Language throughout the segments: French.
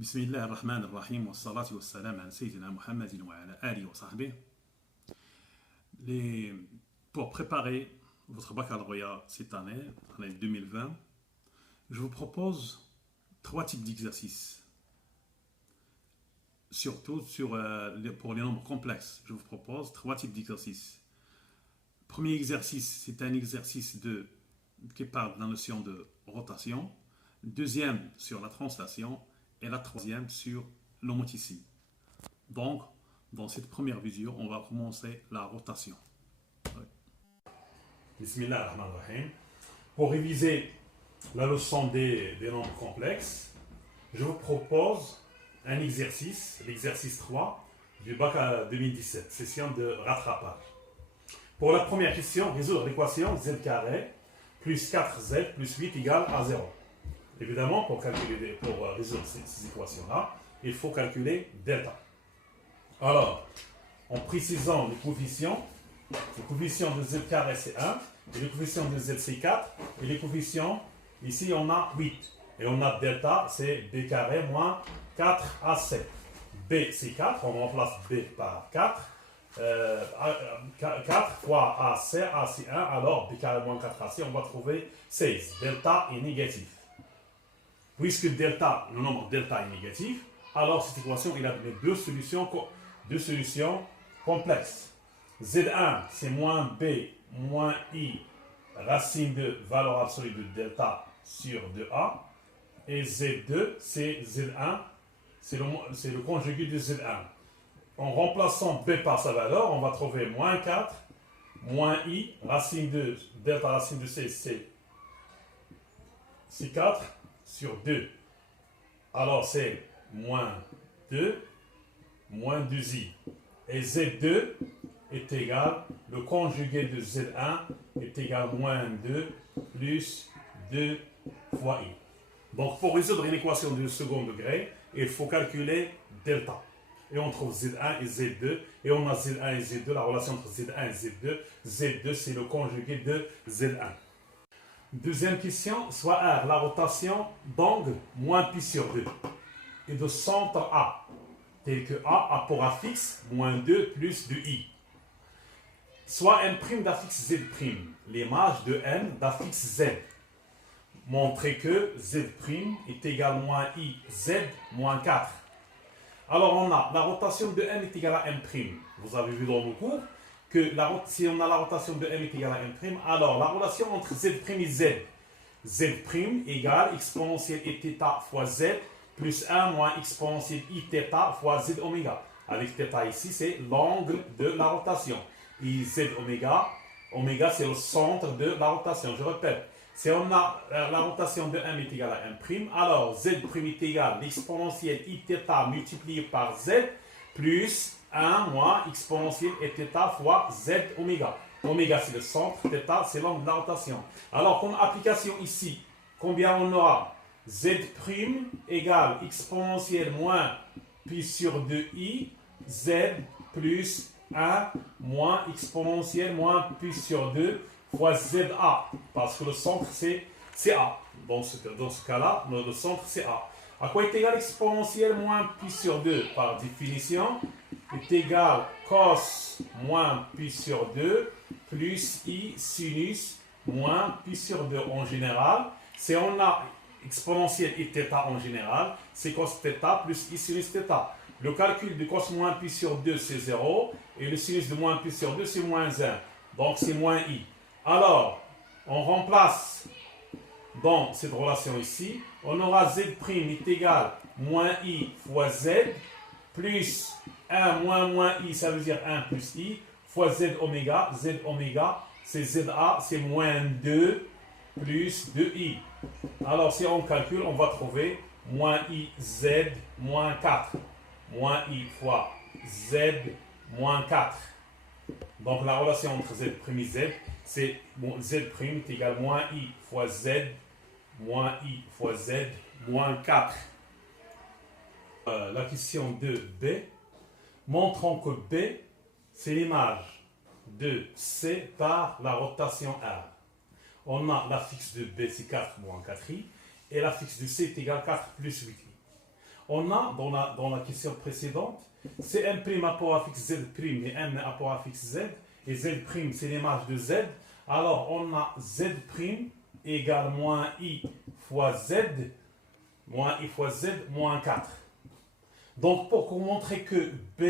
بسم الله الرحمن الرحيم والصلاة والسلام على سيدنا محمد وعلى آله وصحبه. Pour préparer votre baccalauréat cette année, l'année 2020, je vous propose 3 types d'exercices. Surtout pour les nombres complexes, je vous propose 3 types d'exercices. Premier exercice, c'est un exercice qui parle de la notion de rotation. Deuxième, sur la translation. Et la troisième sur l'homoticide. Donc, dans cette première vidéo, on va commencer la rotation. Bismillahirrahmanirrahim. Pour réviser la leçon des nombres complexes, je vous propose un exercice, l'exercice 3 du bac 2017, session de rattrapage. Pour la première question, résoudre l'équation z carré plus 4z plus 8 égale à 0. Évidemment, pour résoudre ces équations-là, il faut calculer delta. Alors, en précisant les coefficients, le coefficient de z carré c'est 1, et le coefficient de z c'est 4, et les coefficients, ici on a 8. Et on a delta, c'est b carré moins 4ac. B c'est 4, on remplace b par 4. 4 fois ac, a c'est 1, alors b carré moins 4ac, on va trouver 16. Delta est négatif. Puisque delta, le nombre delta est négatif, alors cette équation, il a donné deux solutions complexes. Z1, c'est moins b moins i racine de valeur absolue de delta sur 2a. Et Z2, c'est Z1, c'est le conjugué de Z1. En remplaçant b par sa valeur, on va trouver moins 4, moins i, racine de delta racine de c, c'est 4. Sur 2. Alors c'est moins 2, moins 2i. Et Z2 est égal, le conjugué de Z1 est égal moins 2 plus 2 fois i. Donc pour résoudre une équation de second degré, il faut calculer delta. Et on trouve Z1 et Z2. Et on a Z1 et Z2, la relation entre Z1 et Z2. Z2 c'est le conjugué de Z1. Deuxième question, soit R, la rotation d'angle moins pi sur 2 et de centre A, tel que A pour A fixe, moins 2 plus 2i. Soit M' d'affixe Z', l'image de M d'affixe Z. Montrer que Z' est égal moins I, Z moins 4. Alors on a la rotation de M est égale à M'. Vous avez vu dans vos cours que si on a la rotation de M est égale à M', alors la relation entre Z' et Z, Z' égale exponentielle θ fois Z plus 1 moins exponentielle Iθ fois Z oméga. Avec θ ici, c'est l'angle de la rotation. Et Z oméga c'est le centre de la rotation. Je répète, si on a la rotation de M est égale à M', alors Z' est égal à l'exponentielle Iθ multiplié par Z plus 1 moins exponentielle et θ fois Z oméga. Oméga c'est le centre, θ c'est l'angle de la rotation. Alors comme application ici, combien on aura? Z' égale exponentielle moins pi sur 2i, Z plus 1 moins exponentielle moins pi sur 2 fois ZA. Parce que le centre c'est A. Dans ce cas-là, le centre c'est A. À quoi est égal exponentielle moins pi sur 2? Par définition, est égal cos moins pi sur 2 plus i sinus moins pi sur 2 en général. Si on a exponentielle et θ en général, c'est cos θ plus i sinus θ. Le calcul de cos moins pi sur 2 c'est 0 et le sinus de moins pi sur 2 c'est moins 1. Donc c'est moins i. Alors, on remplace dans cette relation ici, on aura Z' est égal moins i fois Z plus 1 moins i, ça veut dire 1 plus i, fois Z oméga. Z oméga, c'est ZA, c'est moins 2 plus 2i. Alors si on calcule, on va trouver moins i Z moins 4. Moins i fois Z moins 4. Donc la relation entre Z' et Z, c'est Z' est égal moins i fois Z moins i fois Z moins 4. La question de B. Montrons que B, c'est l'image de C par la rotation R. On a la fixe de B, c'est 4 moins 4i, et la fixe de C est égale à 4 plus 8i. On a, dans la question précédente, c'est M' rapport à fixe Z' et M rapport à fixe Z. Et Z', c'est l'image de Z. Alors, on a Z' égale moins I fois Z, moins I fois Z, moins 4. Donc, pour vous montrer que B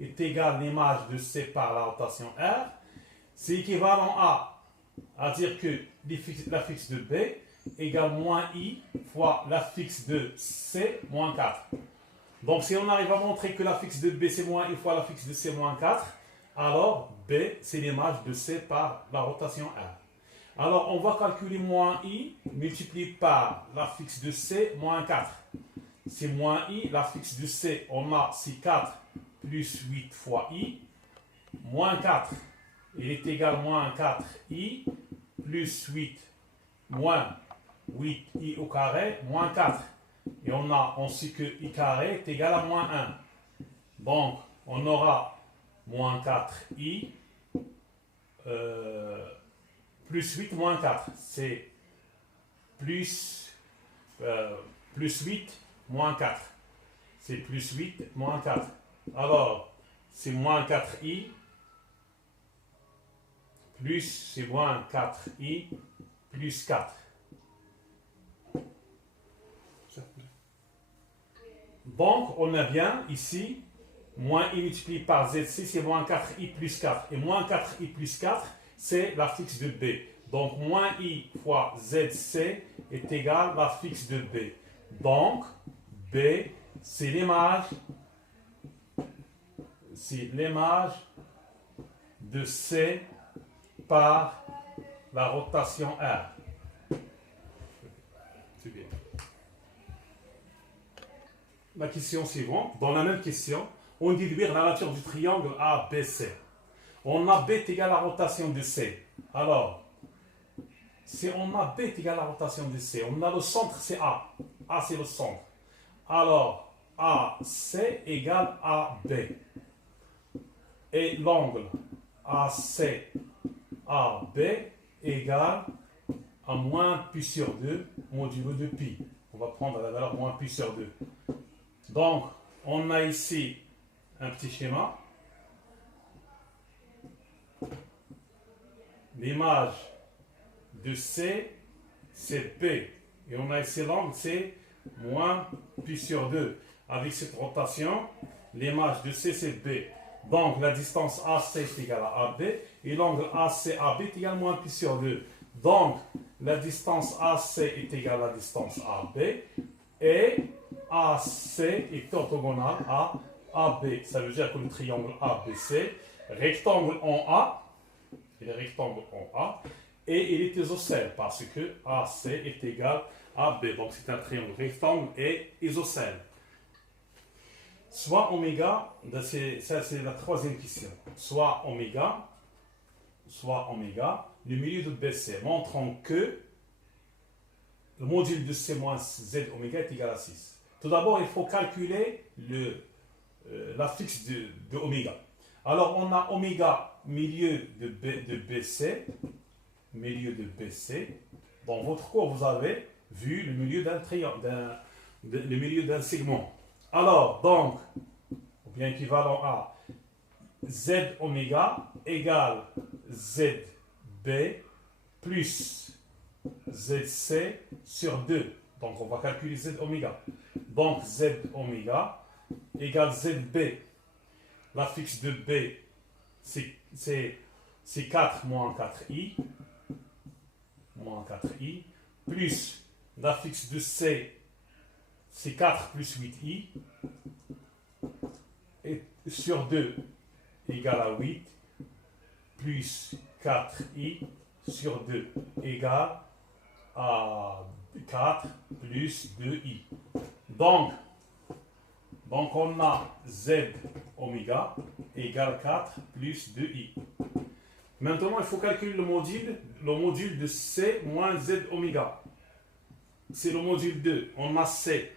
est égal à l'image de C par la rotation R, c'est équivalent à dire que la fixe de B égale moins I fois la fixe de C moins 4. Donc, si on arrive à montrer que la fixe de B c'est moins I fois la fixe de C moins 4, alors B c'est l'image de C par la rotation R. Alors, on va calculer moins I multiplié par la fixe de C moins 4. C'est moins I, la fixe de C, on a c'est 4 plus 8 fois I, moins 4, il est égal à moins 4I, plus 8, moins 8I au carré, moins 4. Et on sait que I carré est égal à moins 1. Donc, on aura moins 4I, plus 8, moins 4. C'est plus 8, moins 4. C'est plus 8, moins 4. Alors, c'est moins 4i, plus, c'est moins 4i, plus 4. Donc, on a bien ici, moins i multiplié par ZC, c'est moins 4i plus 4. Et moins 4i plus 4, c'est la fixe de B. Donc, moins i fois ZC est égal à la fixe de B. Donc, B, c'est l'image de C par la rotation R. C'est bien. La question suivante. Dans la même question, on dit déduire la nature du triangle ABC. On a B est égal à la rotation de C. Alors, si on a B est égal à la rotation de C, on a le centre, c'est A. A, c'est le centre. Alors, AC égale AB. Et l'angle AC AB égale à moins pi sur 2 modulo de pi. On va prendre la valeur moins pi sur 2. Donc, on a ici un petit schéma. L'image de C, c'est P. Et on a ici l'angle, c'est moins pi sur 2. Avec cette rotation, l'image de C, c'est B. Donc, la distance AC est égale à AB. Et l'angle AC-AB est égal à moins pi sur 2. Donc, la distance AC est égale à la distance AB. Et AC est orthogonal à AB. Ça veut dire que le triangle ABC, rectangle en A, il est rectangle en A, et il est isocèle parce que AC est égal à B. Donc, c'est un triangle rectangle et isocèle. Soit oméga, ça c'est la troisième question, soit oméga, le milieu de BC, montrant que le module de C moins Z oméga est égal à 6. Tout d'abord, il faut calculer la fixe de oméga. Alors, on a oméga milieu de BC, Dans votre cours, vous avez vu le milieu d'un triangle, le milieu d'un segment. Alors, donc, ou bien équivalent à Z oméga égale ZB plus ZC sur 2. Donc, on va calculer Z oméga. Donc, Z oméga égale ZB. La fixe de B, c'est 4 moins 4i. Plus la fixe de C, c'est 4 plus 8i. Et sur 2 égale à 8. Plus 4i sur 2 égale à 4 plus 2i. Donc on a Z oméga égale 4 plus 2i. Maintenant, il faut calculer le module de C moins Z oméga. C'est le module 2. On a C.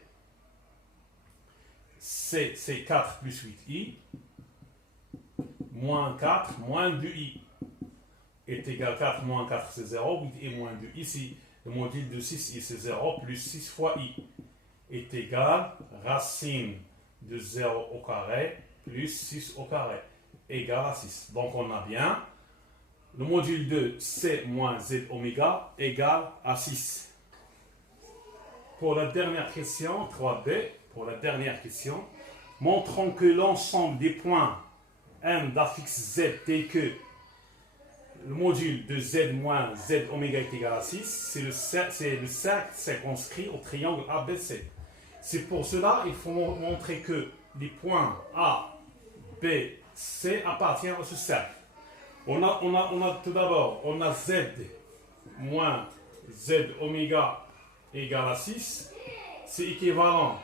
C, c'est 4 plus 8i. Moins 4, moins 2i. Est égal à 4 moins 4, c'est 0. 8 et moins 2i, ici, le module de 6i, c'est 0, plus 6 fois i. est égal racine de 0 au carré plus 6 au carré égal à 6. Donc on a bien le module de C moins Z oméga égale à 6. Pour la dernière question, 3b, pour la dernière question, montrons que l'ensemble des points M d'affixe Z tel que le module de Z moins Z oméga est égal à 6, c'est le cercle circonscrit au triangle ABC. C'est pour cela qu'il faut montrer que les points A, B, C appartiennent à ce cercle. On a tout d'abord, on a Z moins Z oméga égale à 6. C'est équivalent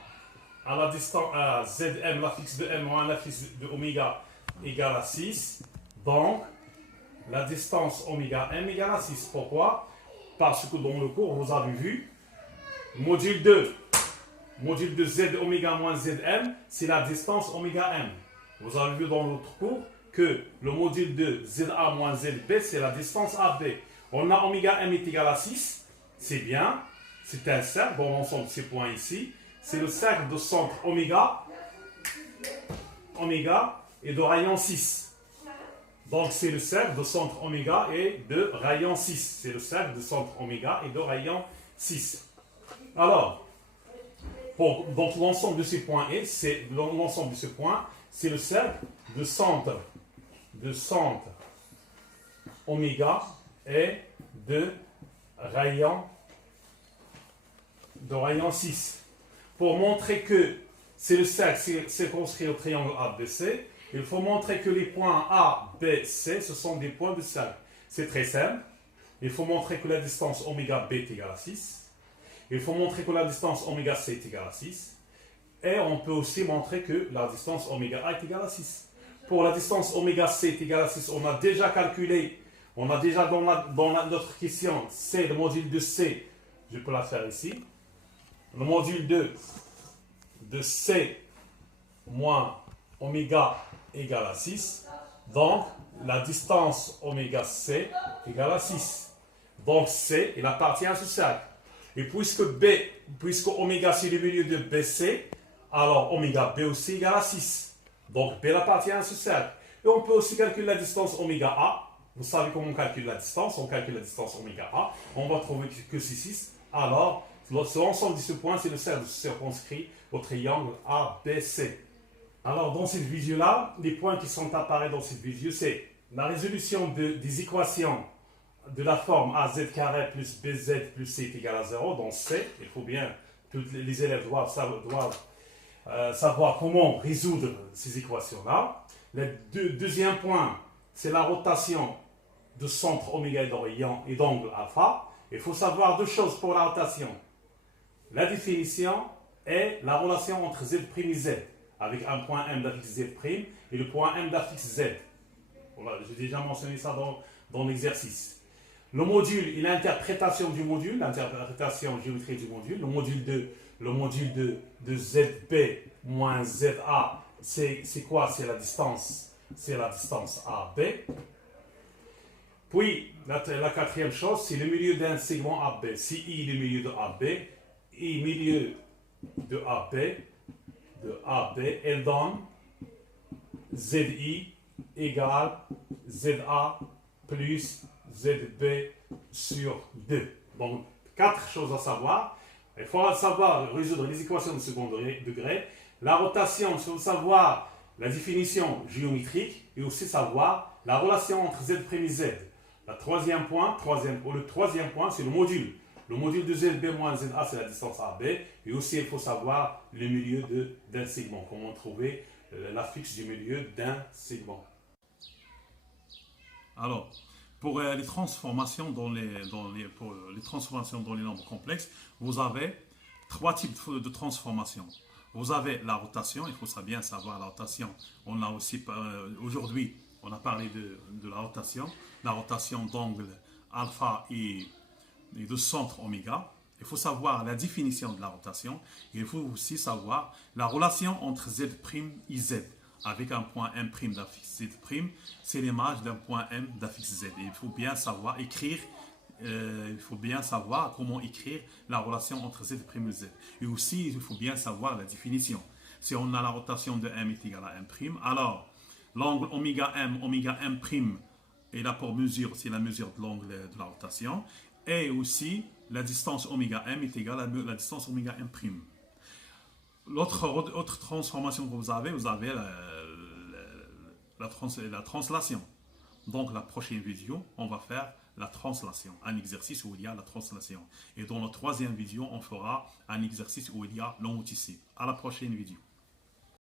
à la distance à Zm, l'affixe de M moins l'affixe de oméga égale à 6. Donc, la distance oméga M égale à 6. Pourquoi? Parce que dans le cours, vous avez vu, module de Z oméga moins Zm, c'est la distance oméga M. Vous avez vu dans l'autre cours que le module de ZA moins ZB, c'est la distance AB. On a oméga M est égal à 6, c'est bien, c'est un cercle dans l'ensemble de ces points ici. C'est le cercle de centre oméga et de rayon 6. Donc c'est le cercle de centre oméga et de rayon 6. C'est le cercle de centre oméga et de rayon 6. Alors, donc l'ensemble de ces points c'est le cercle de centre oméga et de rayon 6. Pour montrer que c'est le cercle circonscrit au triangle ABC, il faut montrer que les points A, B, C, ce sont des points de cercle. C'est très simple. Il faut montrer que la distance oméga B est égale à 6. Il faut montrer que la distance oméga C est égale à 6. Et on peut aussi montrer que la distance oméga A est égale à 6. Pour la distance oméga C est égale à 6, on a déjà calculé, on a déjà dans notre question, c'est le module de C, je peux la faire ici. Le module de C moins oméga égale à 6. Donc, la distance oméga C égale à 6. Donc, C, il appartient à ce cercle. Et puisque oméga c'est le milieu de BC, alors oméga B aussi égale à 6. Donc, B appartient à ce cercle. Et on peut aussi calculer la distance oméga A. Vous savez comment on calcule la distance. On calcule la distance oméga A. On va trouver que c'est 6. Alors, l'ensemble de ce point, c'est le cercle circonscrit au triangle ABC. Alors, dans cette visu-là, les points qui sont apparus dans cette visu, c'est la résolution des équations de la forme AZ carré plus BZ plus C est égal à 0. Dans C, il faut bien, tous les élèves doivent savoir comment résoudre ces équations-là. Le deuxième point, c'est la rotation de centre oméga et d'angle alpha. Il faut savoir deux choses pour la rotation. La définition est la relation entre Z' et Z, avec un point M d'affixe Z' et le point M d'affixe Z. Voilà, j'ai déjà mentionné ça dans l'exercice. Le module et l'interprétation du module, l'interprétation géométrique du module, le module de ZB moins ZA, c'est quoi? C'est la distance AB. Puis, la quatrième chose, c'est le milieu d'un segment AB. Si I est le milieu de AB, I milieu de AB, elle donne ZI égale ZA plus ZB sur 2. Donc, 4 choses à savoir. Il faut savoir résoudre les équations de second degré. La rotation, il faut savoir la définition géométrique et aussi savoir la relation entre Z' et Z. Le troisième point, c'est le module. Le module de ZB moins ZA, c'est la distance AB. Et aussi, il faut savoir le milieu d'un segment. Comment trouver l'affixe du milieu d'un segment. Alors, pour les transformations dans les nombres complexes, vous avez 3 types de transformations. Vous avez la rotation, il faut bien savoir la rotation. On a aussi, aujourd'hui, on a parlé de la rotation d'angle alpha et de centre oméga. Il faut savoir la définition de la rotation. Et il faut aussi savoir la relation entre Z' et Z. Avec un point M' d'affixe Z', c'est l'image d'un point M d'affixe Z. Et il faut bien savoir écrire il faut bien savoir comment écrire la relation entre z et z. Et aussi, il faut bien savoir la définition. Si on a la rotation de m est égale à m', alors l'angle oméga m' est là pour mesure, c'est la mesure de l'angle de la rotation. Et aussi, la distance oméga m est égale à la distance oméga m'. Autre transformation que vous avez la translation. Donc la prochaine vidéo, on va faire la translation, un exercice où il y a la translation. Et dans la troisième vidéo, on fera un exercice où il y a l'homothétie. À la prochaine vidéo.